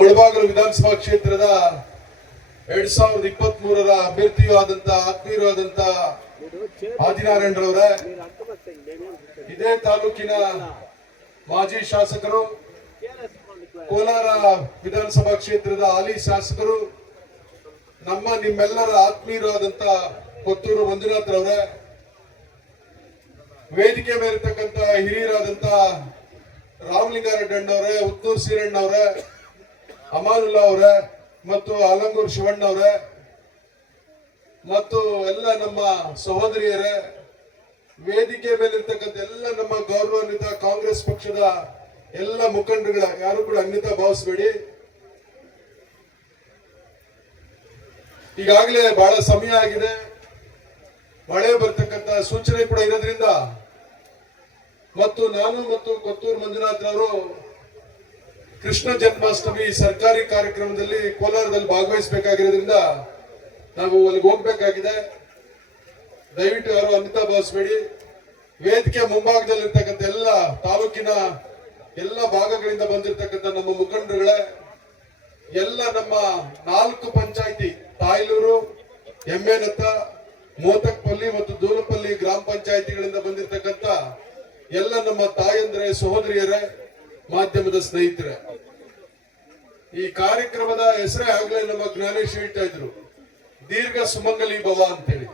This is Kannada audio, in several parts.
ಮುಳಬಾಗಿಲು ವಿಧಾನಸಭಾ ಕ್ಷೇತ್ರದ ಎರಡ್ ಸಾವಿರದ ಇಪ್ಪತ್ತ್ ಮೂರರ ಅಭ್ಯರ್ಥಿಯೂ ಆದಂತ ಆತ್ಮೀಯರೂ ಆದಂತ ಆದಿನಾರಾಯಣರವರ, ಇದೇ ತಾಲೂಕಿನ ಮಾಜಿ ಶಾಸಕರು, ಕೋಲಾರ ವಿಧಾನಸಭಾ ಕ್ಷೇತ್ರದ ಹಾಲಿ ಶಾಸಕರು, ನಮ್ಮ ನಿಮ್ಮೆಲ್ಲರ ಆತ್ಮೀಯರು ಆದಂತ ಕೊತ್ತೂರು ಮಂಜುನಾಥ್ರವರೇ ವೇದಿಕೆ ಮೇಲಿರ್ತಕ್ಕಂಥ ಹಿರಿಯರಾದಂತ ರಾಮಲಿಂಗಾರೆಡ್ಡಿ ಅಣ್ಣವ್ರೆ ಉತ್ತೂರ್ ಶ್ರೀರಣ್ಣ ಅವರೇ ಅಮಾನುಲ್ಲಾ ಅವರ ಮತ್ತು ಆಲಂಗೂರ್ ಶಿವಣ್ಣ ಅವರ ಮತ್ತು ಎಲ್ಲ ನಮ್ಮ ಸಹೋದರಿಯರೇ, ವೇದಿಕೆ ಮೇಲಿರ್ತಕ್ಕಂಥ ಎಲ್ಲ ನಮ್ಮ ಗೌರವಾನ್ವಿತ ಕಾಂಗ್ರೆಸ್ ಪಕ್ಷದ ಎಲ್ಲ ಮುಖಂಡರುಗಳ, ಯಾರು ಕೂಡ ಅನ್ನಿತ ಭಾವಿಸಬೇಡಿ. ಈಗಾಗಲೇ ಬಹಳ ಸಮಯ ಆಗಿದೆ. ಮಳೆ ಬರ್ತಕ್ಕಂಥ ಸೂಚನೆ ಕೂಡ ಇರೋದ್ರಿಂದ ಮತ್ತು ನಾನು ಮತ್ತು ಕೊತ್ತೂರು ಮಂಜುನಾಥ್ ಅವರು ಕೃಷ್ಣ ಜನ್ಮಾಷ್ಟಮಿ ಸರ್ಕಾರಿ ಕಾರ್ಯಕ್ರಮದಲ್ಲಿ ಕೋಲಾರದಲ್ಲಿ ಭಾಗವಹಿಸಬೇಕಾಗಿರೋದ್ರಿಂದ ನಾವು ಅಲ್ಲಿಗೆ ಹೋಗ್ಬೇಕಾಗಿದೆ. ದಯವಿಟ್ಟು ಯಾರು ಅನಿತಾ ಭಾವಿಸ್ಬೇಡಿ. ವೇದಿಕೆ ಮುಂಭಾಗದಲ್ಲಿರ್ತಕ್ಕಂಥ ಎಲ್ಲ ತಾಲೂಕಿನ ಎಲ್ಲ ಭಾಗಗಳಿಂದ ಬಂದಿರತಕ್ಕಂಥ ನಮ್ಮ ಮುಖಂಡರುಗಳೇ, ಎಲ್ಲ ನಮ್ಮ ನಾಲ್ಕು ಪಂಚಾಯಿತಿ, ತಾಯ್ಲೂರು, ಎಮ್ಮೆನತ್ತ, ಮೋತಕ್ಪಲ್ಲಿ ಮತ್ತು ದೂಲಪಲ್ಲಿ ಗ್ರಾಮ ಪಂಚಾಯಿತಿಗಳಿಂದ ಬಂದಿರತಕ್ಕಂಥ ಎಲ್ಲ ನಮ್ಮ ತಾಯಂದ್ರೆ, ಸಹೋದರಿಯರೇ ಮಾಧ್ಯಮದ ಸ್ನೇಹಿತರೆ, ಈ ಕಾರ್ಯಕ್ರಮದ ಹೆಸರೇ ಆಗ್ಲೇ ನಮ್ಮ ಜ್ಞಾನೇಶ್ ಹೇಳ್ತಾ ಇದ್ರು, ದೀರ್ಘ ಸುಮಂಗಲಿ ಭವ ಅಂತೇಳಿ.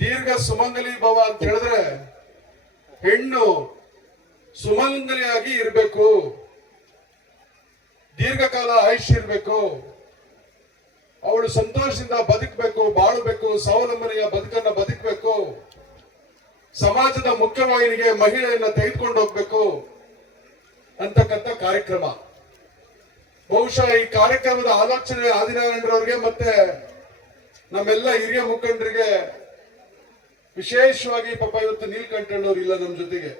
ದೀರ್ಘ ಸುಮಂಗಲಿ ಭವ ಅಂತ ಹೇಳಿದ್ರೆ, ಹೆಣ್ಣು ಸುಮಂಗಲಿಯಾಗಿ ಇರಬೇಕು, ದೀರ್ಘಕಾಲ ಆಯುಷ್ ಇರಬೇಕು, ಅವಳು ಸಂತೋಷದಿಂದ ಬದುಕಬೇಕು, ಬಾಳಬೇಕು, ಸ್ವಾವಲಂಬನೆಯ ಬದುಕನ್ನ ಬದುಕಬೇಕು, ಸಮಾಜದ ಮುಖ್ಯವಾಹಿನಿಗೆ ಮಹಿಳೆಯನ್ನ ತೆಗೆದುಕೊಂಡು ಹೋಗ್ಬೇಕು ಅಂತಕ್ಕಂಥ ಕಾರ್ಯಕ್ರಮ. ಬಹುಶಃ ಈ ಕಾರ್ಯಕ್ರಮದ ಆಲೋಚನೆ ಆದಿನಾರಾಯಣರವ್ರಿಗೆ ಮತ್ತೆ ನಮ್ಮೆಲ್ಲ ಹಿರಿಯ ಮುಖಂಡರಿಗೆ ವಿಶೇಷವಾಗಿ ಪಾಪ ಇವತ್ತು ನೀಲ್ಕಂಠಣ್ಣವ್ರು ಇಲ್ಲ ನಮ್ಮ ಜೊತೆಗೆ.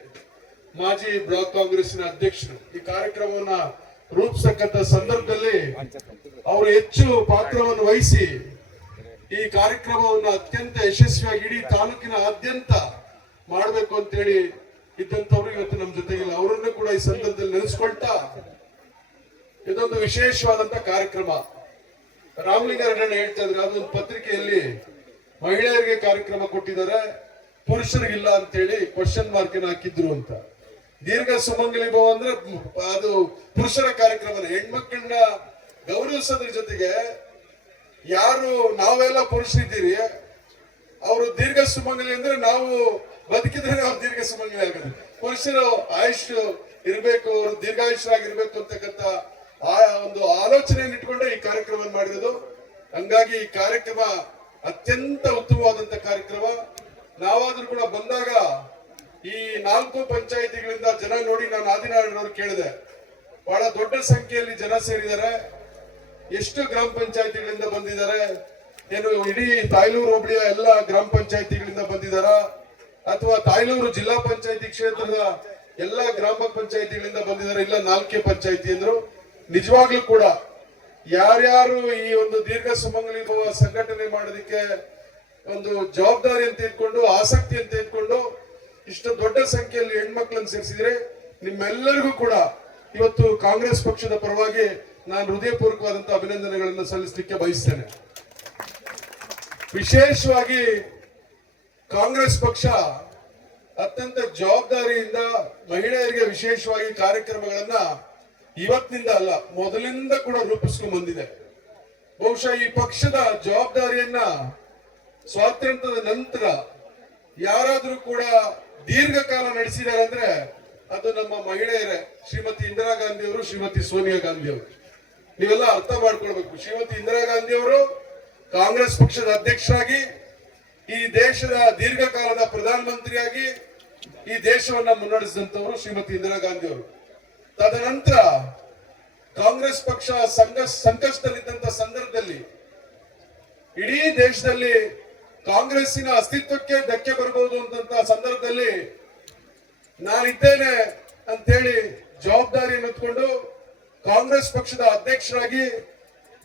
ಮಾಜಿ ಬ್ಲಾಕ್ ಕಾಂಗ್ರೆಸ್ನ ಅಧ್ಯಕ್ಷರು. ಈ ಕಾರ್ಯಕ್ರಮವನ್ನ ರೂಪಿಸಕ್ಕಂತ ಸಂದರ್ಭದಲ್ಲಿ ಅವರು ಹೆಚ್ಚು ಪಾತ್ರವನ್ನು ವಹಿಸಿ ಈ ಕಾರ್ಯಕ್ರಮವನ್ನು ಅತ್ಯಂತ ಯಶಸ್ವಿಯಾಗಿ ಇಡೀ ತಾಲೂಕಿನ ಆದ್ಯಂತ ಮಾಡಬೇಕು ಅಂತೇಳಿ ಇದ್ದಂತವ್ರು ಇವತ್ತು ನಮ್ಮ ಜೊತೆಗಿಲ್ಲ. ಅವರನ್ನು ಕೂಡ ಈ ಸಂದರ್ಭದಲ್ಲಿ ನೆನೆಸ್ಕೊಳ್ತಾ ಇದೊಂದು ವಿಶೇಷವಾದಂತ ಕಾರ್ಯಕ್ರಮ. ರಾಮಲಿಂಗಾರೆಡ್ಡಿ ಹೇಳ್ತಾ ಇದ್ರೆ ಅದೊಂದು ಪತ್ರಿಕೆಯಲ್ಲಿ ಮಹಿಳೆಯರಿಗೆ ಕಾರ್ಯಕ್ರಮ ಕೊಟ್ಟಿದ್ದಾರೆ. ಪುರುಷರಿಗಿಲ್ಲ ಅಂತೇಳಿ ಕ್ವಶನ್ ಮಾರ್ಕ್ ಹಾಕಿದ್ರು ಅಂತ. ದೀರ್ಘ ಸುಮಂಗಲಿ ಭವ ಅಂದ್ರೆ ಅದು ಪುರುಷರ ಕಾರ್ಯಕ್ರಮ ಹೆಣ್ಮಕ್ಳನ್ನ ಗೌರವಿಸೋದ್ರ ಜೊತೆಗೆ ಯಾರು ನಾವೆಲ್ಲ ಪುರುಷರಿದ್ದೀರಿ, ಅವರು ದೀರ್ಘ ಸುಮಂಗಲಿ ಅಂದ್ರೆ ನಾವು ಬದುಕಿದ್ರೆ ನಾವು ದೀರ್ಘ ಸುಮಂಗಲಿ ಆಗೋದು ಪುರುಷರು ಆಯುಷ್ ಇರಬೇಕು, ಅವರು ದೀರ್ಘಾಯುಷ್ಯರಾಗಿರ್ಬೇಕು ಅಂತಕ್ಕಂಥ ಆ ಒಂದು ಆಲೋಚನೆಯನ್ನು ಇಟ್ಕೊಂಡೇ ಈ ಕಾರ್ಯಕ್ರಮವನ್ನು ಮಾಡಿರೋದು. ಹಂಗಾಗಿ ಈ ಕಾರ್ಯಕ್ರಮ ಅತ್ಯಂತ ಉತ್ತಮವಾದಂತ ಕಾರ್ಯಕ್ರಮ. ನಾವಾದ್ರೂ ಕೂಡ ಬಂದಾಗ ಈ ನಾಲ್ಕು ಪಂಚಾಯಿತಿಗಳಿಂದ ಜನ ನೋಡಿ ನಾನು ಆದಿನಾರಾಯಣರವ್ರು ಕೇಳಿದೆ. ಬಹಳ ದೊಡ್ಡ ಸಂಖ್ಯೆಯಲ್ಲಿ ಜನ ಸೇರಿದ್ದಾರೆ. ಎಷ್ಟು ಗ್ರಾಮ ಪಂಚಾಯಿತಿಗಳಿಂದ ಬಂದಿದ್ದಾರೆ, ಏನು ಇಡೀ ತಾಯ್ಲೂರು ಹೋಬಳಿಯ ಎಲ್ಲ ಗ್ರಾಮ ಪಂಚಾಯಿತಿಗಳಿಂದ ಬಂದಿದ್ದಾರಾ ಅಥವಾ ತಾಯ್ಲೂರು ಜಿಲ್ಲಾ ಪಂಚಾಯಿತಿ ಕ್ಷೇತ್ರದ ಎಲ್ಲಾ ಗ್ರಾಮ ಪಂಚಾಯಿತಿಗಳಿಂದ ಬಂದಿದ್ದಾರೆ. ಇಲ್ಲ, ನಾಲ್ಕೇ ಪಂಚಾಯತಿ ಅಂದ್ರು. ನಿಜವಾಗ್ಲೂ ಕೂಡ ಯಾರ್ಯಾರು ಈ ಒಂದು ದೀರ್ಘ ಸುಮಂಗಲಿ ಭವ ಸಂಘಟನೆ ಮಾಡೋದಕ್ಕೆ ಒಂದು ಜವಾಬ್ದಾರಿ ಅಂತ ಇಟ್ಕೊಂಡು, ಆಸಕ್ತಿ ಅಂತ ಇಟ್ಕೊಂಡು ಇಷ್ಟು ದೊಡ್ಡ ಸಂಖ್ಯೆಯಲ್ಲಿ ಹೆಣ್ಮಕ್ಳನ್ನು ಸೇರಿಸಿದ್ರೆ ನಿಮ್ಮೆಲ್ಲರಿಗೂ ಕೂಡ ಇವತ್ತು ಕಾಂಗ್ರೆಸ್ ಪಕ್ಷದ ಪರವಾಗಿ ನಾನು ಹೃದಯಪೂರ್ವಕವಾದಂತಹ ಅಭಿನಂದನೆಗಳನ್ನು ಸಲ್ಲಿಸಲಿಕ್ಕೆ ಬಯಸ್ತೇನೆ. ವಿಶೇಷವಾಗಿ ಕಾಂಗ್ರೆಸ್ ಪಕ್ಷ ಅತ್ಯಂತ ಜವಾಬ್ದಾರಿಯಿಂದ ಮಹಿಳೆಯರಿಗೆ ವಿಶೇಷವಾಗಿ ಕಾರ್ಯಕ್ರಮಗಳನ್ನ ಇವತ್ತಿನಿಂದ ಅಲ್ಲ, ಮೊದಲಿಂದ ಕೂಡ ರೂಪಿಸ್ಕೊಂಡು ಬಂದಿದೆ. ಬಹುಶಃ ಈ ಪಕ್ಷದ ಜವಾಬ್ದಾರಿಯನ್ನ ಸ್ವಾತಂತ್ರ್ಯದ ನಂತರ ಯಾರಾದರೂ ಕೂಡ ದೀರ್ಘಕಾಲ ನಡೆಸಿದ್ದಾರೆ ಅಂದ್ರೆ ಅದು ನಮ್ಮ ಮಹಿಳೆಯರೇ, ಶ್ರೀಮತಿ ಇಂದಿರಾ ಗಾಂಧಿ ಅವರು ಶ್ರೀಮತಿ ಸೋನಿಯಾ ಗಾಂಧಿ ಅವರು ನೀವೆಲ್ಲ ಅರ್ಥ ಮಾಡ್ಕೊಳ್ಬೇಕು. ಶ್ರೀಮತಿ ಇಂದಿರಾ ಗಾಂಧಿ ಅವರು ಕಾಂಗ್ರೆಸ್ ಪಕ್ಷದ ಅಧ್ಯಕ್ಷರಾಗಿ ಈ ದೇಶದ ದೀರ್ಘಕಾಲದ ಪ್ರಧಾನಮಂತ್ರಿಯಾಗಿ ಈ ದೇಶವನ್ನ ಮುನ್ನಡೆಸಿದಂತವರು ಶ್ರೀಮತಿ ಇಂದಿರಾ ಗಾಂಧಿ ಅವರು ತದನಂತರ ಕಾಂಗ್ರೆಸ್ ಪಕ್ಷ ಸಂಘ ಸಂಕಷ್ಟದಲ್ಲಿದ್ದಂತ ಸಂದರ್ಭದಲ್ಲಿ ಇಡೀ ದೇಶದಲ್ಲಿ ಕಾಂಗ್ರೆಸ್ಸಿನ ಅಸ್ತಿತ್ವಕ್ಕೆ ಧಕ್ಕೆ ಬರಬಹುದು ಅಂತಂತ ಸಂದರ್ಭದಲ್ಲಿ ನಾನಿದ್ದೇನೆ ಅಂತೇಳಿ ಜವಾಬ್ದಾರಿಯನ್ನು ಹೊತ್ಕೊಂಡು ಕಾಂಗ್ರೆಸ್ ಪಕ್ಷದ ಅಧ್ಯಕ್ಷರಾಗಿ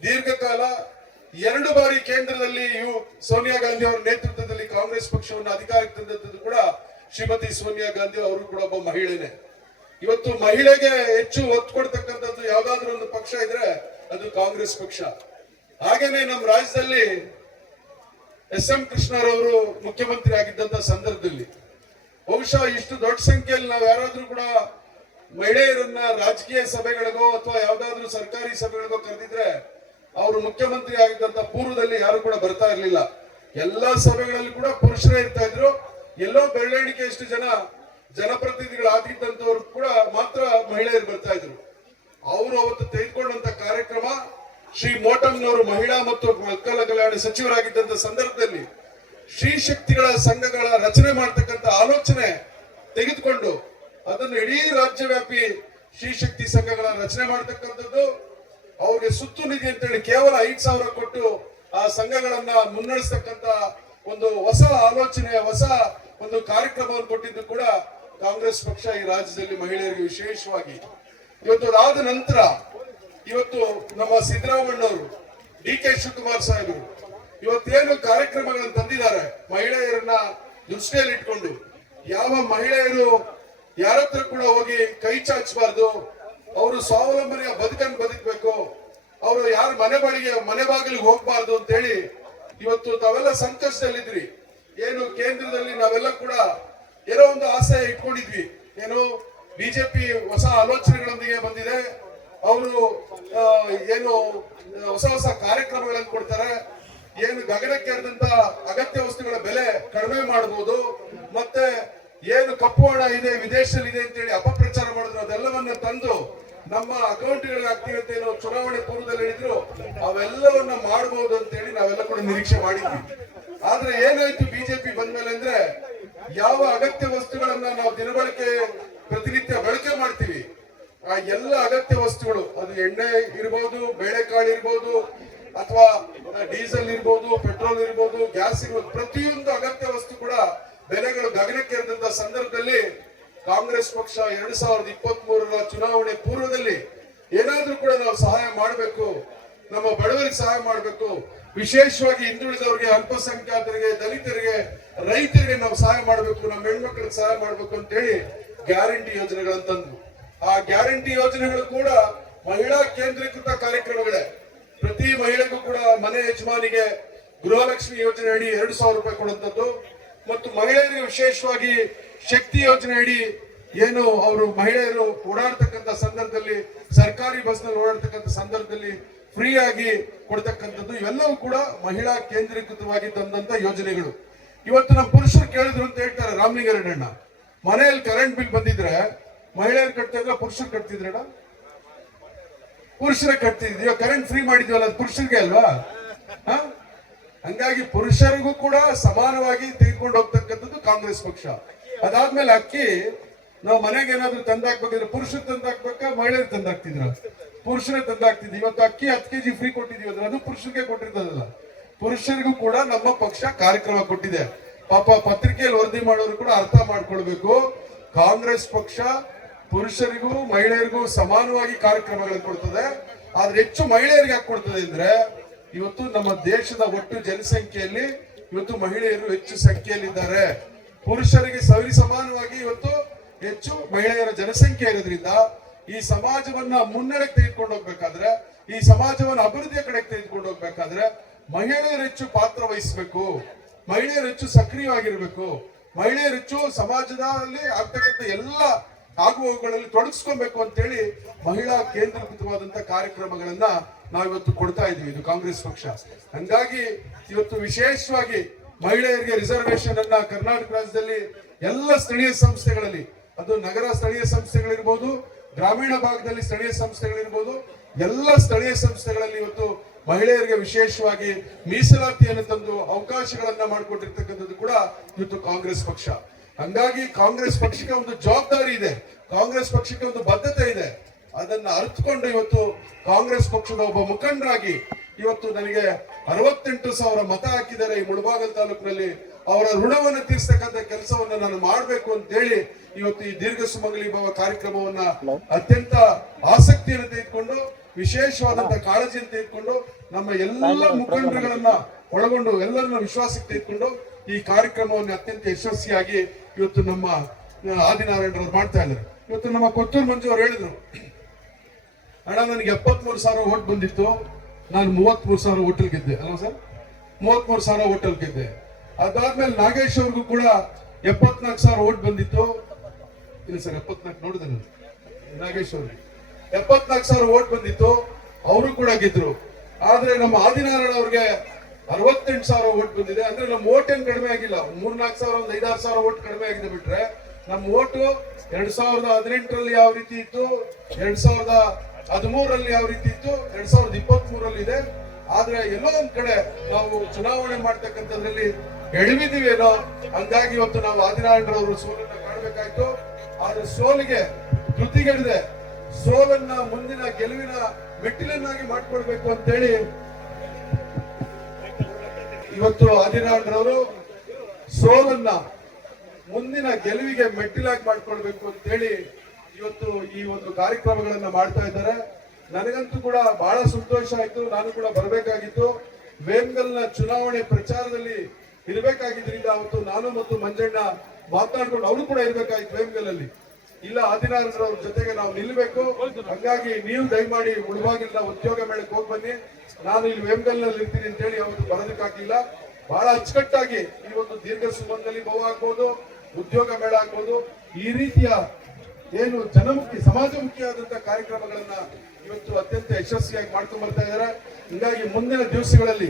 ದೀರ್ಘಕಾಲ ಎರಡು ಬಾರಿ ಕೇಂದ್ರದಲ್ಲಿ ಇವು ಸೋನಿಯಾ ಗಾಂಧಿ ಅವರ ನೇತೃತ್ವದಲ್ಲಿ ಕಾಂಗ್ರೆಸ್ ಪಕ್ಷವನ್ನು ಅಧಿಕಾರಕ್ಕೆ ತಂದದ್ದು ಕೂಡ ಶ್ರೀಮತಿ ಸೋನಿಯಾ ಗಾಂಧಿ ಅವರು ಕೂಡ ಒಬ್ಬ ಮಹಿಳೆನೆ. ಇವತ್ತು ಮಹಿಳೆಗೆ ಹೆಚ್ಚು ಒತ್ತು ಕೊಡ್ತಕ್ಕಂಥದ್ದು ಯಾವ್ದಾದ್ರು ಒಂದು ಪಕ್ಷ ಇದ್ರೆ ಅದು ಕಾಂಗ್ರೆಸ್ ಪಕ್ಷ. ಹಾಗೇನೆ ನಮ್ಮ ರಾಜ್ಯದಲ್ಲಿ ಎಸ್ ಎಂ ಕೃಷ್ಣರವರು ಮುಖ್ಯಮಂತ್ರಿ ಆಗಿದ್ದಂತ ಸಂದರ್ಭದಲ್ಲಿ. ಬಹುಶಃ ಇಷ್ಟು ದೊಡ್ಡ ಸಂಖ್ಯೆಯಲ್ಲಿ ನಾವು ಯಾರಾದ್ರೂ ಕೂಡ ಮಹಿಳೆಯರನ್ನ ರಾಜಕೀಯ ಸಭೆಗಳಿಗೋ ಅಥವಾ ಯಾವ್ದಾದ್ರು ಸರ್ಕಾರಿ ಸಭೆಗಳಿಗೋ ಕರೆದಿದ್ರೆ ಅವರು ಮುಖ್ಯಮಂತ್ರಿ ಆಗಿದ್ದಂತ ಪೂರ್ವದಲ್ಲಿ ಯಾರು ಕೂಡ ಬರ್ತಾ ಇರಲಿಲ್ಲ. ಎಲ್ಲಾ ಸಭೆಗಳಲ್ಲಿ ಕೂಡ ಪುರುಷರೇ ಇರ್ತಾ ಇದ್ರು. ಎಲ್ಲೋ ಬೆರಳೆಣಿಕೆ ಎಷ್ಟು ಜನ ಜನಪ್ರತಿನಿಧಿಗಳಾಗಿದ್ದಂಥವ್ರು ಕೂಡ ಮಾತ್ರ ಮಹಿಳೆಯರು ಬರ್ತಾ ಇದ್ರು. ಅವರು ಅವತ್ತು ತೆಗೆದುಕೊಂಡಂತ ಕಾರ್ಯಕ್ರಮ ಶ್ರೀ ಮೋಟಮ್ನವರು ಮಹಿಳಾ ಮತ್ತು ಮಕ್ಕಳ ಕಲ್ಯಾಣ ಸಚಿವರಾಗಿದ್ದಂತ ಸಂದರ್ಭದಲ್ಲಿ ಶ್ರೀ ಶಕ್ತಿಗಳ ಸಂಘಗಳ ರಚನೆ ಮಾಡತಕ್ಕಂತ ಆಲೋಚನೆ ತೆಗೆದುಕೊಂಡು ಅದನ್ನು ಇಡೀ ರಾಜ್ಯ ವ್ಯಾಪಿ ಶ್ರೀ ಶಕ್ತಿ ಸಂಘಗಳ ರಚನೆ ಮಾಡ್ತಕ್ಕಂಥದ್ದು. ಅವ್ರಿಗೆ ಸುತ್ತು ನಿಧಿ ಅಂತೇಳಿ ಕೇವಲ ಐದ್ ಸಾವಿರ ಕೊಟ್ಟು ಆ ಸಂಘಗಳನ್ನ ಮುನ್ನಡೆಸ್ತಕ್ಕಂತ ಒಂದು ಹೊಸ ಆಲೋಚನೆ ಹೊಸ ಒಂದು ಕಾರ್ಯಕ್ರಮವನ್ನು ಕೊಟ್ಟಿದ್ದು ಕೂಡ ಕಾಂಗ್ರೆಸ್ ಪಕ್ಷ ಈ ರಾಜ್ಯದಲ್ಲಿ ಮಹಿಳೆಯರಿಗೆ ವಿಶೇಷವಾಗಿ. ಇವತ್ತು ಅದಾದ ನಂತರ ಇವತ್ತು ನಮ್ಮ ಸಿದ್ದರಾಮಣ್ಣವರು ಡಿ ಕೆ ಶಿವಕುಮಾರ್ ಸಾಹೇಬರು ಇವತ್ತೇನು ಕಾರ್ಯಕ್ರಮಗಳನ್ನು ತಂದಿದ್ದಾರೆ, ಮಹಿಳೆಯರನ್ನ ದೃಷ್ಟಿಯಲ್ಲಿ ಇಟ್ಕೊಂಡು ಯಾವ ಮಹಿಳೆಯರು ಯಾರತ್ರ ಕೂಡ ಹೋಗಿ ಕೈ ಚಾಚಬಾರ್ದು ಅವರು ಸ್ವಾವಲಂಬನೆಯ ಬದುಕನ್ನು ಬದುಕಬೇಕು. ಅವರು ಯಾರು ಮನೆ ಬಳಿಗೆ, ಮನೆ ಬಾಗಿಲಿಗೆ ಹೋಗ್ಬಾರ್ದು ಅಂತ ಹೇಳಿ ಇವತ್ತು ತಾವೆಲ್ಲ ಸಂಕಷ್ಟದಲ್ಲಿದ್ರಿ ಏನು ಕೇಂದ್ರದಲ್ಲಿ ನಾವೆಲ್ಲ ಕೂಡ ಏನೋ ಒಂದು ಆಸೆ ಇಟ್ಕೊಂಡಿದ್ವಿ. ಏನು ಬಿಜೆಪಿ ಹೊಸ ಆಲೋಚನೆಗಳೊಂದಿಗೆ ಬಂದಿದೆ. ಅವರು ಏನು, ಹೊಸ ಹೊಸ ಕಾರ್ಯಕ್ರಮಗಳನ್ನು ಕೊಡ್ತಾರೆ. ಏನು ಗಗನಕ್ಕೇರಿದಂತ ಅಗತ್ಯ ವಸ್ತುಗಳ ಬೆಲೆ ಕಡಿಮೆ ಮಾಡಬಹುದು ಮತ್ತೆ ಏನು ಕಪ್ಪು ಹಣ ಇದೆ, ವಿದೇಶದಲ್ಲಿ ಇದೆ ಅಂತೇಳಿ ಅಪಪ್ರಚಾರ ಮಾಡಿದ್ರು, ಅದೆಲ್ಲವನ್ನ ತಂದು ನಮ್ಮ ಅಕೌಂಟ್ಗಳಿಗೆ ಹಾಕ್ತೀವಿ ಅಂತ ಏನೋ ಚುನಾವಣೆ ಪೂರ್ವದಲ್ಲಿ ಹೇಳಿದ್ರು, ಅವೆಲ್ಲವನ್ನ ಮಾಡಬಹುದು ಅಂತ ಹೇಳಿ ನಾವೆಲ್ಲ ಕೂಡ ನಿರೀಕ್ಷೆ ಮಾಡಿದ್ವಿ. ಆದ್ರೆ ಏನಾಯ್ತು ಬಿಜೆಪಿ ಬಂದ್ಮೇಲೆ ಅಂದ್ರೆ ಯಾವ ಅಗತ್ಯ ವಸ್ತುಗಳನ್ನ ನಾವು ದಿನಬಳಕೆ ಪ್ರತಿನಿತ್ಯ ಬಳಕೆ ಮಾಡ್ತೀವಿ? ಆ ಎಲ್ಲ ಅಗತ್ಯ ವಸ್ತುಗಳು, ಅದು ಎಣ್ಣೆ ಇರ್ಬೋದು, ಬೇಳೆಕಾಳು ಇರ್ಬೋದು, ಅಥವಾ ಡೀಸೆಲ್ ಇರ್ಬೋದು, ಪೆಟ್ರೋಲ್ ಇರ್ಬೋದು, ಗ್ಯಾಸ್ ಇರ್ಬೋದು, ಪ್ರತಿಯೊಂದು ಅಗತ್ಯ ವಸ್ತು ಕೂಡ ಬೆಲೆಗಳು ಗಗನಕ್ಕೇರಿದಂತಹ ಸಂದರ್ಭದಲ್ಲಿ ಕಾಂಗ್ರೆಸ್ ಪಕ್ಷ ಎರಡ್ ಸಾವಿರದ ಇಪ್ಪತ್ತ್ ಮೂರರ ಚುನಾವಣೆ ಪೂರ್ವದಲ್ಲಿ ಏನಾದ್ರೂ ಕೂಡ ನಾವು ಸಹಾಯ ಮಾಡಬೇಕು, ನಮ್ಮ ಬಡವರಿಗೆ ಸಹಾಯ ಮಾಡಬೇಕು, ವಿಶೇಷವಾಗಿ ಹಿಂದುಳಿದವರಿಗೆ, ಅಲ್ಪಸಂಖ್ಯಾತರಿಗೆ, ದಲಿತರಿಗೆ, ರೈತರಿಗೆ ನಾವು ಸಹಾಯ ಮಾಡಬೇಕು, ನಮ್ಮ ಹೆಣ್ಮಕ್ಳಿಗೆ ಸಹಾಯ ಮಾಡಬೇಕು ಅಂತ ಹೇಳಿ ಗ್ಯಾರಂಟಿ ಯೋಜನೆಗಳನ್ನು ತಂದು ಆ ಗ್ಯಾರಂಟಿ ಯೋಜನೆಗಳು ಕೂಡ ಮಹಿಳಾ ಕೇಂದ್ರೀಕೃತ ಕಾರ್ಯಕ್ರಮಗಳೇ. ಪ್ರತಿ ಮಹಿಳೆಗೂ ಕೂಡ ಮನೆ ಯಜಮಾನಿಗೆ ಗೃಹಲಕ್ಷ್ಮಿ ಯೋಜನೆ ಅಡಿ ಎರಡು ಸಾವಿರ ರೂಪಾಯಿ ಕೊಡುವಂಥದ್ದು. ಮತ್ತು ಮಹಿಳೆಯರಿಗೆ ವಿಶೇಷವಾಗಿ ಶಕ್ತಿ ಯೋಜನೆ ಅಡಿ ಏನು ಅವರು ಮಹಿಳೆಯರು ಓಡಾಡ್ತಕ್ಕಂಥ ಸಂದರ್ಭದಲ್ಲಿ, ಸರ್ಕಾರಿ ಬಸ್ನಲ್ಲಿ ಓಡಾಡ್ತಕ್ಕಂಥ ಸಂದರ್ಭದಲ್ಲಿ ಫ್ರೀ ಆಗಿ ಕೊಡ್ತಕ್ಕಂಥದ್ದು ಇವೆಲ್ಲವೂ ಕೂಡ ಮಹಿಳಾ ಕೇಂದ್ರೀಕೃತವಾಗಿ ತಂದಂತ ಯೋಜನೆಗಳು. ಇವತ್ತು ನಮ್ಮ ಪುರುಷರು ಕೇಳಿದ್ರು ಅಂತ ಹೇಳ್ತಾರೆ ರಾಮಲಿಂಗಾರೆಡ್ಡಣ್ಣ ಮನೆಯಲ್ಲಿ ಕರೆಂಟ್ ಬಿಲ್ ಬಂದಿದ್ರೆ ಮಹಿಳೆಯರು ಕಟ್ತಾ ಪುರುಷರು ಕಟ್ತಿದ್ರಣ್ಣ ಪುರುಷರೇ ಕಟ್ತಿದ್ವಿ ಕರೆಂಟ್ ಫ್ರೀ ಮಾಡಿದ್ವಲ್ಲ, ಅದು ಪುರುಷರಿಗೆ ಅಲ್ವಾ? ಹಂಗಾಗಿ ಪುರುಷರಿಗೂ ಕೂಡ ಸಮಾನವಾಗಿ ತೆಗೆದುಕೊಂಡು ಹೋಗ್ತಕ್ಕಂಥದ್ದು ಕಾಂಗ್ರೆಸ್ ಪಕ್ಷ. ಅದಾದ್ಮೇಲೆ ಅಕ್ಕಿ, ನಾವು ಮನೆಗೆ ಏನಾದ್ರು ತಂದಾಕ್ಬೇಕಿದ್ರೆ ಪುರುಷರು ತಂದಾಕ್ಬೇಕಾ, ಮಹಿಳೆಯರು ತಂದಾಕ್ತಿದ್ರ? ಪುರುಷರೇ ತಂದಾಕ್ತಿದ್ವಿ. ಇವತ್ತು ಅಕ್ಕಿ ಹತ್ತು ಕೆಜಿ ಫ್ರೀ ಕೊಟ್ಟಿದೀವಿ ಅಂದ್ರೆ ಅದು ಪುರುಷರಿಗೆ ಕೊಟ್ಟಿರ್ತದಲ್ಲ. ಪುರುಷರಿಗೂ ಕೂಡ ನಮ್ಮ ಪಕ್ಷ ಕಾರ್ಯಕ್ರಮ ಕೊಟ್ಟಿದೆ. ಪಾಪ ಪತ್ರಿಕೆಯಲ್ಲಿ ವರದಿ ಮಾಡೋರು ಕೂಡ ಅರ್ಥ ಮಾಡ್ಕೊಳ್ಬೇಕು. ಕಾಂಗ್ರೆಸ್ ಪಕ್ಷ ಪುರುಷರಿಗೂ ಮಹಿಳೆಯರಿಗೂ ಸಮಾನವಾಗಿ ಕಾರ್ಯಕ್ರಮಗಳನ್ನು ಕೊಡ್ತದೆ. ಆದ್ರೆ ಹೆಚ್ಚು ಮಹಿಳೆಯರಿಗೆ ಯಾಕೆ ಕೊಡ್ತದೆ ಅಂದ್ರೆ ಇವತ್ತು ನಮ್ಮ ದೇಶದ ಒಟ್ಟು ಜನಸಂಖ್ಯೆಯಲ್ಲಿ ಇವತ್ತು ಮಹಿಳೆಯರು ಹೆಚ್ಚು ಸಂಖ್ಯೆಯಲ್ಲಿದ್ದಾರೆ. ಪುರುಷರಿಗೆ ಸರಿ ಸಮಾನವಾಗಿ ಇವತ್ತು ಹೆಚ್ಚು ಮಹಿಳೆಯರ ಜನಸಂಖ್ಯೆ ಇರೋದ್ರಿಂದ ಈ ಸಮಾಜವನ್ನ ಮುನ್ನಡೆಗೆ ತೆಗೆದುಕೊಂಡು ಹೋಗ್ಬೇಕಾದ್ರೆ, ಈ ಸಮಾಜವನ್ನ ಅಭಿವೃದ್ಧಿಯ ಕಡೆಗೆ ತೆಗೆದುಕೊಂಡು ಹೋಗ್ಬೇಕಾದ್ರೆ ಮಹಿಳೆಯರು ಹೆಚ್ಚು ಪಾತ್ರ ವಹಿಸಬೇಕು. ಮಹಿಳೆಯರು ಹೆಚ್ಚು ಸಕ್ರಿಯವಾಗಿರ್ಬೇಕು. ಮಹಿಳೆಯರು ಹೆಚ್ಚು ಸಮಾಜದಲ್ಲಿ ಆಗ್ತಕ್ಕಂಥ ಎಲ್ಲ ಆಗುವವುಗಳಲ್ಲಿ ತೊಡಗಿಸ್ಕೊಬೇಕು ಅಂತೇಳಿ ಮಹಿಳಾ ಕೇಂದ್ರೀಕೃತವಾದಂತ ಕಾರ್ಯಕ್ರಮಗಳನ್ನ ನಾವಿವತ್ತು ಕೊಡ್ತಾ ಇದೀವಿ ಇದು ಕಾಂಗ್ರೆಸ್ ಪಕ್ಷ. ಹಂಗಾಗಿ ಇವತ್ತು ವಿಶೇಷವಾಗಿ ಮಹಿಳೆಯರಿಗೆ ರಿಸರ್ವೇಶನ್ ಅನ್ನ ಕರ್ನಾಟಕ ರಾಜ್ಯದಲ್ಲಿ ಎಲ್ಲ ಸ್ಥಳೀಯ ಸಂಸ್ಥೆಗಳಲ್ಲಿ, ಅದು ನಗರ ಸ್ಥಳೀಯ ಸಂಸ್ಥೆಗಳಿರ್ಬೋದು, ಗ್ರಾಮೀಣ ಭಾಗದಲ್ಲಿ ಸ್ಥಳೀಯ ಸಂಸ್ಥೆಗಳಿರ್ಬೋದು, ಎಲ್ಲ ಸ್ಥಳೀಯ ಸಂಸ್ಥೆಗಳಲ್ಲಿ ಇವತ್ತು ಮಹಿಳೆಯರಿಗೆ ವಿಶೇಷವಾಗಿ ಮೀಸಲಾತಿಯನ್ನು ತಂದು ಅವಕಾಶಗಳನ್ನ ಮಾಡಿಕೊಟ್ಟಿರ್ತಕ್ಕಂಥದ್ದು ಕೂಡ ಇವತ್ತು ಕಾಂಗ್ರೆಸ್ ಪಕ್ಷ. ಹಂಗಾಗಿ ಕಾಂಗ್ರೆಸ್ ಪಕ್ಷಕ್ಕೆ ಒಂದು ಜವಾಬ್ದಾರಿ ಇದೆ. ಕಾಂಗ್ರೆಸ್ ಪಕ್ಷಕ್ಕೆ ಒಂದು ಬದ್ಧತೆ ಇದೆ. ಅದನ್ನ ಅರ್ಥಕೊಂಡು ಇವತ್ತು ಕಾಂಗ್ರೆಸ್ ಪಕ್ಷದ ಒಬ್ಬ ಮುಖಂಡರಾಗಿ ಇವತ್ತು ನನಗೆ ಅರವತ್ತೆಂಟು ಸಾವಿರ ಮತ ಹಾಕಿದ್ದಾರೆ ಈ ಮುಳಬಾಗಲ್ ತಾಲೂಕಿನಲ್ಲಿ. ಅವರ ಋಣವನ್ನು ತೀರಿಸ್ತಕ್ಕಂಥ ಕೆಲಸವನ್ನ ನಾನು ಮಾಡಬೇಕು ಅಂತ ಹೇಳಿ ಇವತ್ತು ಈ ದೀರ್ಘ ಸುಮಂಗಲಿ ಭವ ಕಾರ್ಯಕ್ರಮವನ್ನ ಅತ್ಯಂತ ಆಸಕ್ತಿಯನ್ನು ತೆಗೆದುಕೊಂಡು ವಿಶೇಷವಾದಂತಹ ಕಾಳಜಿಯನ್ನು ತೆಗೆದುಕೊಂಡು ನಮ್ಮ ಎಲ್ಲ ಮುಖಂಡರುಗಳನ್ನ ಒಳಗೊಂಡು ಎಲ್ಲರನ್ನ ವಿಶ್ವಾಸಕ್ಕೆ ತೆಗೆದುಕೊಂಡು ಈ ಕಾರ್ಯಕ್ರಮವನ್ನು ಅತ್ಯಂತ ಯಶಸ್ವಿಯಾಗಿ ಇವತ್ತು ನಮ್ಮ ಆದಿನಾರಾಯಣರವರು ಮಾಡ್ತಾ ಇದ್ದಾರೆ. ಇವತ್ತು ನಮ್ಮ ಕೊತ್ತೂರು ಮಂಜು ಅವ್ರು ಹೇಳಿದ್ರು, ಅಣ್ಣ, ನನಗೆ ಎಪ್ಪತ್ಮೂರು ಸಾವಿರ ಓಟ್ ಬಂದಿತ್ತು. ನಾನು ಮೂವತ್ಮೂರು ಸಾವಿರ ಹೋಟೆಲ್ ಗೆದ್ದೆ. ಅಲ್ವಾ ಸರ್? ಮೂವತ್ಮೂರು ಸಾವಿರ ಹೋಟೆಲ್ ಗೆದ್ದೆ. ಅದಾದ್ಮೇಲೆ ನಾಗೇಶ್ ಅವ್ರಿಗೂ ಕೂಡ ಎಪ್ಪತ್ನಾಲ್ಕು ಸಾವಿರ ಓಟ್ ಬಂದಿತ್ತು. ಇಲ್ಲ ಸರ್, ಎಪ್ಪತ್ನಾಲ್ಕು ನೋಡಿದೆ ನಾನು. ನಾಗೇಶ್ ಅವ್ರಿಗೆ. ಎಪ್ಪತ್ನಾಲ್ಕು ಸಾವಿರ ಓಟ್ ಬಂದಿತ್ತು. ಅವರು ಕೂಡ ಗೆದ್ರು. ಆದ್ರೆ ನಮ್ಮ ಆದಿನಾರಾಯಣ ಅವ್ರಿಗೆ ಅರವತ್ತೆಂಟು ಸಾವಿರ ಓಟ್ ಬಂದಿದೆ. ಅಂದ್ರೆ ನಮ್ಮ ಓಟ್ ಏನ್ ಕಡಿಮೆ ಆಗಿಲ್ಲ. ಒಂದ್ ಮೂರ್ನಾಲ್ಕು ಸಾವಿರ, ಒಂದ್ ಐದಾರು ಸಾವಿರ ಓಟ್ ಕಡಿಮೆ ಆಗಿದೆ ಬಿಟ್ರೆ ನಮ್ಮ ಓಟು ಎರಡ್ ಸಾವಿರದ ಹದಿನೆಂಟರಲ್ಲಿ ಯಾವ ರೀತಿ ಇತ್ತು? ಎರಡ್ ಸಾವಿರದ ಹದಿಮೂರರಲ್ಲಿ ಯಾವ ರೀತಿ ಇತ್ತು? ಎರಡ್ ಸಾವಿರದ ಇಪ್ಪತ್ತ್ ಮೂರಲ್ಲಿ ಇದೆ. ಆದ್ರೆ ಎಲ್ಲೋ ಒಂದ್ ಕಡೆ ನಾವು ಚುನಾವಣೆ ಮಾಡ್ತಕ್ಕಂಥದ್ರಲ್ಲಿ ಎಡವಿದೀವೇನೋ ಹಂಗಾಗಿ ಇವತ್ತು ನಾವು ಆದಿನಾರಾಯಣರವರು ಸೋಲನ್ನ ಕಾಣಬೇಕಾಯ್ತು. ಆದ್ರೆ ಸೋಲಿಗೆ ಧೃತಿಗೆಡದೆ ಸೋಲನ್ನ ಮುಂದಿನ ಗೆಲುವಿನ ಮೆಟ್ಟಿಲನ್ನಾಗಿ ಮಾಡ್ಕೊಳ್ಬೇಕು ಅಂತೇಳಿ ಇವತ್ತು ಆದಿನಾರಾಯಣರವರು ಸೋಲನ್ನ ಮುಂದಿನ ಗೆಲುವಿಗೆ ಮೆಟ್ಟಿಲಾಗಿ ಮಾಡ್ಕೊಳ್ಬೇಕು ಅಂತೇಳಿ ಇವತ್ತು ಈ ಒಂದು ಕಾರ್ಯಕ್ರಮಗಳನ್ನ ಮಾಡ್ತಾ ಇದ್ದಾರೆ. ನನಗಂತೂ ಕೂಡ ಬಹಳ ಸಂತೋಷ ಆಯ್ತು. ನಾನು ಕೂಡ ಬರಬೇಕಾಗಿತ್ತು. ವೇಮ್ಗಲ್ನ ಚುನಾವಣೆ ಪ್ರಚಾರದಲ್ಲಿ ಇರಬೇಕಾಗಿದ್ರಿಂದ ಅವತ್ತು ನಾನು ಮತ್ತು ಮಂಜಣ್ಣ ಮಾತನಾಡ್ಕೊಂಡು ಅವರು ಕೂಡ ಇರಬೇಕಾಯ್ತು ವೇಮ್ಗಲ್ ಅಲ್ಲಿ ಇಲ್ಲ ಆದಿನಾರಾಯಣರವ್ರ ಜೊತೆಗೆ ನಾವು ನಿಲ್ಲಬೇಕು ಹಂಗಾಗಿ ನೀವು ದಯಮಾಡಿ ಮುಳುವಾಗಿಲ್ಲ ಉದ್ಯೋಗ ಮೇಳಕ್ಕೆ ಹೋಗಿ ಬನ್ನಿ. ನಾನು ಇಲ್ಲಿ ವೇಮ್ಗಲ್ನಲ್ಲಿ ಇರ್ತೀನಿ ಅಂತ ಹೇಳಿ ಅವತ್ತು ಬರೋದಕ್ಕಾಗಿಲ್ಲ ಬಹಳ ಅಚ್ಚುಕಟ್ಟಾಗಿ ಈ ಒಂದು ದೀರ್ಘ ಸುಮಂಗಲಿ ಬಹು ಆಗ್ಬೋದು, ಉದ್ಯೋಗ ಮೇಳ ಆಗ್ಬೋದು. ಈ ರೀತಿಯ ಏನು ಜನಮುಖಿ, ಸಮಾಜಮುಖಿಯಾದಂತಹ ಕಾರ್ಯಕ್ರಮಗಳನ್ನ ಇವತ್ತು ಅತ್ಯಂತ ಯಶಸ್ವಿಯಾಗಿ ಮಾಡ್ಕೊಂಡು ಬರ್ತಾ ಇದ್ದಾರೆ. ಹೀಗಾಗಿ ಮುಂದಿನ ದಿವಸಗಳಲ್ಲಿ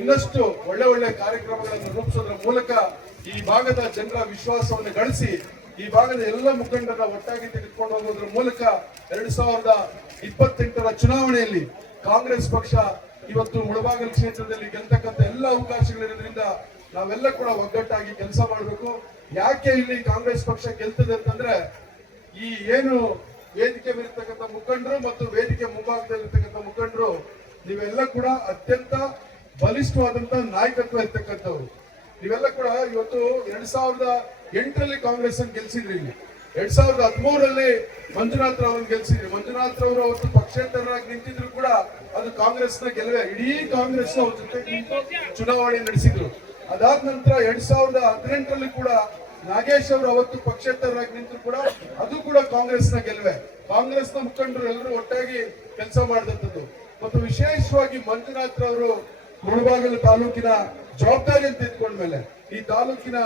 ಇನ್ನಷ್ಟು ಒಳ್ಳೆ ಒಳ್ಳೆ ಕಾರ್ಯಕ್ರಮಗಳನ್ನು ರೂಪಿಸೋದ್ರ ಮೂಲಕ ಈ ಭಾಗದ ಜನರ ವಿಶ್ವಾಸವನ್ನು ಗಳಿಸಿ ಈ ಭಾಗದ ಎಲ್ಲ ಮುಖಂಡರ ಒಟ್ಟಾಗಿ ತೆಗೆದುಕೊಂಡು ಹೋಗೋದ್ರ ಮೂಲಕ ಎರಡ್ ಸಾವಿರದ ಇಪ್ಪತ್ತೆಂಟರ ಚುನಾವಣೆಯಲ್ಲಿ ಕಾಂಗ್ರೆಸ್ ಪಕ್ಷ ಇವತ್ತು ಮುಳಬಾಗಲ್ ಕ್ಷೇತ್ರದಲ್ಲಿ ಗೆಲ್ತಕ್ಕಂಥ ಎಲ್ಲ ಅವಕಾಶಗಳಿರೋದ್ರಿಂದ ನಾವೆಲ್ಲ ಕೂಡ ಒಗ್ಗಟ್ಟಾಗಿ ಕೆಲಸ ಮಾಡಬೇಕು. ಯಾಕೆ ಇಲ್ಲಿ ಕಾಂಗ್ರೆಸ್ ಪಕ್ಷ ಗೆಲ್ತದೆ ಅಂತಂದ್ರೆ, ಈ ಏನು ವೇದಿಕೆ ಮೇಲಿರ್ತಕ್ಕಂಥ ಮುಖಂಡರು ಮತ್ತು ವೇದಿಕೆ ಮುಂಭಾಗದಲ್ಲಿರ್ತಕ್ಕಂಥ ಮುಖಂಡರು, ನೀವೆಲ್ಲ ಕೂಡ ಅತ್ಯಂತ ಬಲಿಷ್ಠವಾದಂತ ನಾಯಕತ್ವ ಇರ್ತಕ್ಕಂಥವ್ರು. ನೀವೆಲ್ಲ ಕೂಡ ಇವತ್ತು ಎರಡ್ ಸಾವಿರದ ಎಂಟರಲ್ಲಿ ಕಾಂಗ್ರೆಸ್ ಅನ್ನು ಗೆಲ್ಸಿದ್ರಿ ಇಲ್ಲಿ ಎರಡ್ ಸಾವಿರದ ಹದಿಮೂರರಲ್ಲಿ ಮಂಜುನಾಥ್ ರಾವ್ ಗೆಲ್ಸಿದ್ರಿ. ಮಂಜುನಾಥ್ ರಾವ್ ಅವತ್ತು ಪಕ್ಷೇತರರಾಗಿ ನಿಂತಿದ್ರು ಕೂಡ ಅದು ಕಾಂಗ್ರೆಸ್ನ ಗೆಲುವೆ. ಇಡೀ ಕಾಂಗ್ರೆಸ್ ಅವ್ರ ಜೊತೆ ನಿಂತು ಚುನಾವಣೆ ನಡೆಸಿದ್ರು. ಅದಾದ ನಂತರ ಎರಡ್ ಸಾವಿರದ ಹದಿನೆಂಟರಲ್ಲಿ ಕೂಡ ನಾಗೇಶ್ ಅವರು ಅವತ್ತು ಪಕ್ಷೇತರರಾಗಿ ನಿಂತರು ಕೂಡ ಅದು ಕೂಡ ಕಾಂಗ್ರೆಸ್ನ ಗೆಲುವೆ. ಕಾಂಗ್ರೆಸ್ನ ಮುಖಂಡರು ಎಲ್ಲರೂ ಒಟ್ಟಾಗಿ ಕೆಲಸ ಮಾಡಿದಂಥದ್ದು. ಮತ್ತು ವಿಶೇಷವಾಗಿ ಮಂಜುನಾಥ್ ರವರು ಮುಳಬಾಗಿಲು ತಾಲೂಕಿನ ಜವಾಬ್ದಾರಿಯನ್ನು ತೆಗೆದುಕೊಂಡ್ಮೇಲೆ, ಈ ತಾಲೂಕಿನ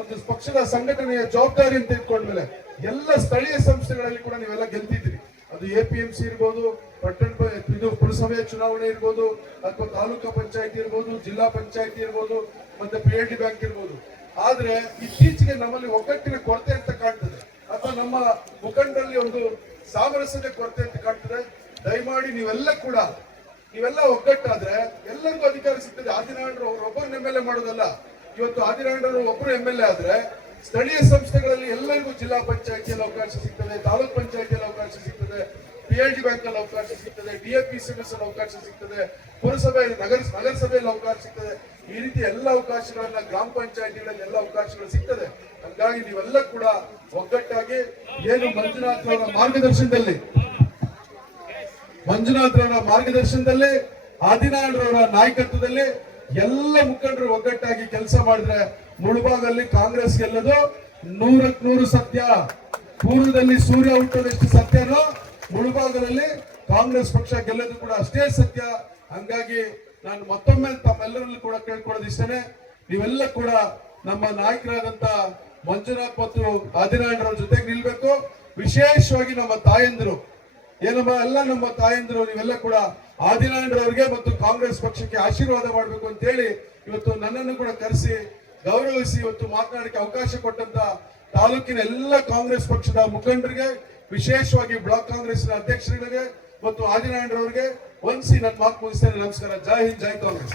ಒಂದು ಪಕ್ಷದ ಸಂಘಟನೆಯ ಜವಾಬ್ದಾರಿಯನ್ನು ತೆಗೆದುಕೊಂಡ್ಮೇಲೆ ಎಲ್ಲ ಸ್ಥಳೀಯ ಸಂಸ್ಥೆಗಳಲ್ಲಿ ಕೂಡ ನೀವೆಲ್ಲ ಗೆಲ್ತಿದ್ರಿ ಅದು ಎ ಪಿ ಎಂ ಸಿ ಇರ್ಬೋದು, ಪಟ್ಟಣ ಇದು ಪುರಸಭೆಯ ಚುನಾವಣೆ ಇರ್ಬೋದು, ಅಥವಾ ತಾಲೂಕಾ ಪಂಚಾಯತಿ ಇರ್ಬೋದು, ಜಿಲ್ಲಾ ಪಂಚಾಯತಿ ಇರ್ಬೋದು, ಮತ್ತೆ ಪಿ ಎಲ್ ಡಿ ಬ್ಯಾಂಕ್ ಇರ್ಬೋದು. ಆದ್ರೆ ಇತ್ತೀಚೆಗೆ ನಮ್ಮಲ್ಲಿ ಒಗ್ಗಟ್ಟಿನ ಕೊರತೆ ಅಂತ ಕಾಣ್ತದೆ. ಅಥವಾ ನಮ್ಮ ಮುಖಂಡರಲ್ಲಿ ಒಂದು ಸಾಮರಸ್ಯದ ಕೊರತೆ ಅಂತ ಕಾಣ್ತದೆ. ದಯಮಾಡಿ ನೀವೆಲ್ಲ ಕೂಡ ನೀವೆಲ್ಲ ಒಗ್ಗಟ್ಟಾದ್ರೆ ಎಲ್ಲರಿಗೂ ಅಧಿಕಾರ ಸಿಗ್ತದೆ. ಆದಿನಾರಾಯಣರು ಅವರು ಒಬ್ಬರನ್ನ ಎಂ ಎಲ್ ಎ ಮಾಡೋದಲ್ಲ. ಇವತ್ತು ಆದಿನಾರಾಯಣರು ಒಬ್ಬರು ಎಂ ಎಲ್ ಎ ಆದ್ರೆ ಸ್ಥಳೀಯ ಸಂಸ್ಥೆಗಳಲ್ಲಿ ಎಲ್ಲರಿಗೂ ಜಿಲ್ಲಾ ಪಂಚಾಯತಿಯಲ್ಲಿ ಅವಕಾಶ ಸಿಗ್ತದೆ, ತಾಲೂಕ್ ಪಂಚಾಯತಿಯಲ್ಲಿ ಅವಕಾಶ ಸಿಗ್ತದೆ ಪಿ ಎಲ್ ಡಿ ಬ್ಯಾಂಕ್ ಅಲ್ಲಿ ಅವಕಾಶ ಸಿಗ್ತದೆ ಡಿ ಎ ಪಿ ಸಿಎಸ್ ಅಲ್ಲಿ ಅವಕಾಶ ಸಿಗ್ತದೆ, ಪುರಸಭೆ, ನಗರ, ನಗರಸಭೆಯಲ್ಲಿ ಅವಕಾಶ ಸಿಗ್ತದೆ. ಈ ರೀತಿ ಎಲ್ಲ ಅವಕಾಶಗಳನ್ನ ಗ್ರಾಮ ಪಂಚಾಯತಿಗಳಲ್ಲಿ ಎಲ್ಲ ಅವಕಾಶಗಳು ಸಿಗ್ತದೆ. ಹಾಗಾಗಿ ನೀವೆಲ್ಲ ಕೂಡ ಒಗ್ಗಟ್ಟಾಗಿ ಏನು ಮಂಜುನಾಥ್ ಅವರ ಮಾರ್ಗದರ್ಶನದಲ್ಲಿ ಮಂಜುನಾಥ್ ಮಾರ್ಗದರ್ಶನದಲ್ಲೇ ಆದಿನಾಳರವರ ನಾಯಕತ್ವದಲ್ಲಿ ಎಲ್ಲ ಮುಖಂಡರು ಒಗ್ಗಟ್ಟಾಗಿ ಕೆಲಸ ಮಾಡಿದ್ರೆ ಮುಳುಬಾಗಲ್ಲಿ ಕಾಂಗ್ರೆಸ್ ಗೆಲ್ಲೋದು. ನೂರಕ್ ನೂರು ಸತ್ಯ. ಪೂರ್ವದಲ್ಲಿ ಸೂರ್ಯ ಹುಟ್ಟೋದೆಷ್ಟು ಸತ್ಯನೋ, ಮುಳುಬಾಗದಲ್ಲಿ ಕಾಂಗ್ರೆಸ್ ಪಕ್ಷ ಗೆಲ್ಲೋದು ಕೂಡ ಅಷ್ಟೇ ಸತ್ಯ. ಹಂಗಾಗಿ ನಾನು ಮತ್ತೊಮ್ಮೆ ತಮ್ಮೆಲ್ಲರಲ್ಲೂ ಕೂಡ ಕೇಳ್ಕೊಳ್ಳೋದು ಇಷ್ಟೇನೆ. ನೀವೆಲ್ಲ ಕೂಡ ನಮ್ಮ ನಾಯಕರಾದಂತ ಮಂಜುನಾಥ್ ಮತ್ತು ಆದಿನಾರಾಯಣರವ್ರ ಜೊತೆಗೆ ನಿಲ್ಬೇಕು. ವಿಶೇಷವಾಗಿ ನಮ್ಮ ತಾಯಂದಿರು. ಏನಮ್ಮ ಎಲ್ಲ ನಮ್ಮ ತಾಯಂದಿರು, ನೀವೆಲ್ಲ ಕೂಡ ಆದಿನಾರಾಯಣರವರಿಗೆ ಮತ್ತು ಕಾಂಗ್ರೆಸ್ ಪಕ್ಷಕ್ಕೆ ಆಶೀರ್ವಾದ ಮಾಡಬೇಕು ಅಂತ ಹೇಳಿ ಇವತ್ತು ನನ್ನನ್ನು ಕೂಡ ಕರೆಸಿ ಗೌರವಿಸಿ ಇವತ್ತು ಮಾತನಾಡಕ್ಕೆ ಅವಕಾಶ ಕೊಟ್ಟಂತ ತಾಲೂಕಿನ ಎಲ್ಲ ಕಾಂಗ್ರೆಸ್ ಪಕ್ಷದ ಮುಖಂಡರಿಗೆ, ವಿಶೇಷವಾಗಿ ಬ್ಲಾಕ್ ಕಾಂಗ್ರೆಸ್ನ ಅಧ್ಯಕ್ಷರಿಗೆ ಮತ್ತು ಆದಿನಾರಾಯಣರವರಿಗೆ ವಂದಿಸಿ ನನ್ನ ಮಾತು ಮುಗಿಸ್ತೇನೆ. ನಮಸ್ಕಾರ. ಜೈ ಹಿಂದ್, ಜೈ ಕಾಂಗ್ರೆಸ್.